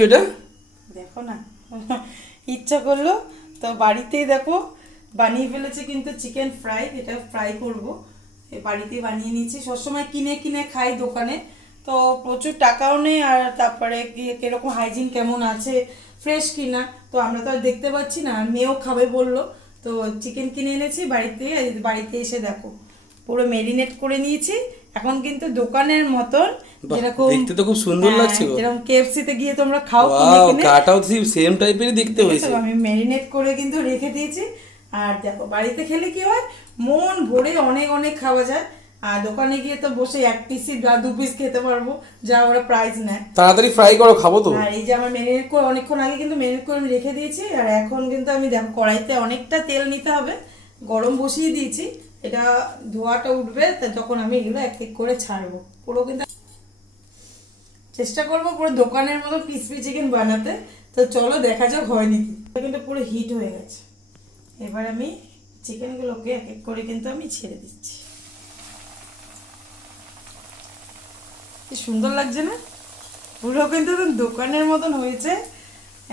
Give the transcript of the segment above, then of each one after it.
যেটা দেখো না, ইচ্ছা করলো তো বাড়িতেই দেখো বানিয়ে ফেলেছে কিন্তু চিকেন ফ্রাই, এটা ফ্রাই করব। বাড়িতেই বানিয়ে নিয়েছি। সবসময় কিনে কিনে খাই দোকানে, তো প্রচুর টাকাও নেই, আর তারপরে কিরকম হাইজিন কেমন আছে, ফ্রেশ কিনা তো আমরা তো আর দেখতে পাচ্ছি না। আর মেয়েও খাবে বললো, তো চিকেন কিনে এনেছি বাড়িতে। বাড়িতে এসে দেখো পুরো ম্যারিনেট করে নিয়েছি। এখন কিন্তু দোকানের মতন, বাহ, যেরকম দেখতে তো খুব সুন্দর লাগছে গো। যেরকম কেএফসি তে গিয়ে তোমরা খাও কিনে ওয়াও, কিনে, গাটাও সেম টাইপেরই দেখতে দেখেছো হয়েছে। আমি ম্যারিনেট করে কিন্তু রেখে দিয়েছি। আর দেখো বাড়িতে খেলে কি হয়, মন ভরে অনেক অনেক খাওয়া যায়। আর দোকানে গিয়ে তো বসে এক পিস বা দু পিস খেতে পারবো, যা ওরা প্রাইস নেয়। তাড়াতাড়ি ফ্রাই করো, খাবো তো। আর এই যে আমার ম্যারিনেট করে অনেকক্ষণ আগে কিন্তু ম্যারিনেট করে আমি রেখে দিয়েছি। আর এখন কিন্তু আমি দেখো কড়াইতে অনেকটা তেল নিতে হবে, গরম বসিয়ে দিয়েছি। এটা ধোয়াটা উঠবে, তখন আমি এগুলো এক এক করে ছাড়বো। পুরো কিন্তু চেষ্টা করবো পুরো দোকানের মতো ক্রিসপি চিকেন বানাতে। তো চলো দেখা যাক হয় নাকি। এটা কিন্তু পুরো হিট হয়ে গেছে। এবার আমি চিকেনগুলোকে এক এক করে কিন্তু আমি ছেড়ে দিচ্ছি। কি সুন্দর লাগছে না, পুরো কিন্তু দোকানের মতন হয়েছে।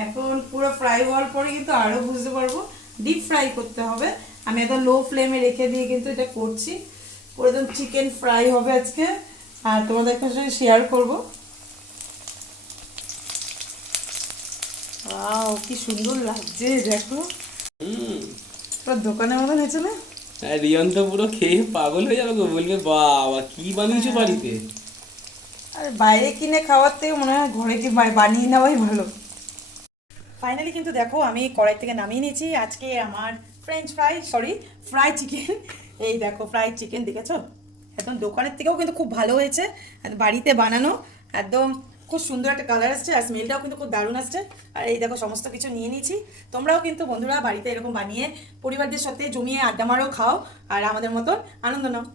এখন পুরো ফ্রাই হওয়ার পরে কিন্তু আরও বুঝতে পারবো। ডিপ ফ্রাই করতে হবে, আমি একদম লো ফ্লেমে রেখে দিয়ে কিন্তু এটা করছি। পুরো একদম চিকেন ফ্রাই হবে আজকে, আর তোমাদের সঙ্গে শেয়ার করবো। ওয়াও, কি সুন্দর লাগছে দেখো, পুরো দোকানের মতন হয়েছে না। হ্যাঁ, রিয়ন তো পুরো খেয়ে পাগল হয়ে যাবে গো, বলবে বাবা কি বানিয়েছো বাড়িতে। আর বাইরে কিনে খাওয়ার থেকে মনে হয় ঘরে কি বানিয়ে নেওয়াই ভালো। ফাইনালি কিন্তু দেখো আমি কড়াই থেকে নামিয়ে নিয়েছি আজকে আমার ফ্রাই চিকেন। এই দেখো ফ্রাই চিকেন, দেখেছো একদম দোকানের থেকেও কিন্তু খুব ভালো হয়েছে, আর বাড়িতে বানানো একদম খুব সুন্দর একটা কালার আসছে, আর স্মেলটাও কিন্তু খুব দারুণ আসছে। আর এই দেখো সমস্ত কিছু নিয়ে নিয়েছি। তোমরাও কিন্তু বন্ধুরা বাড়িতে এরকম বানিয়ে পরিবারদের সাথে জমিয়ে আড্ডা মারো, খাও, আর আমাদের মতন আনন্দ নাও।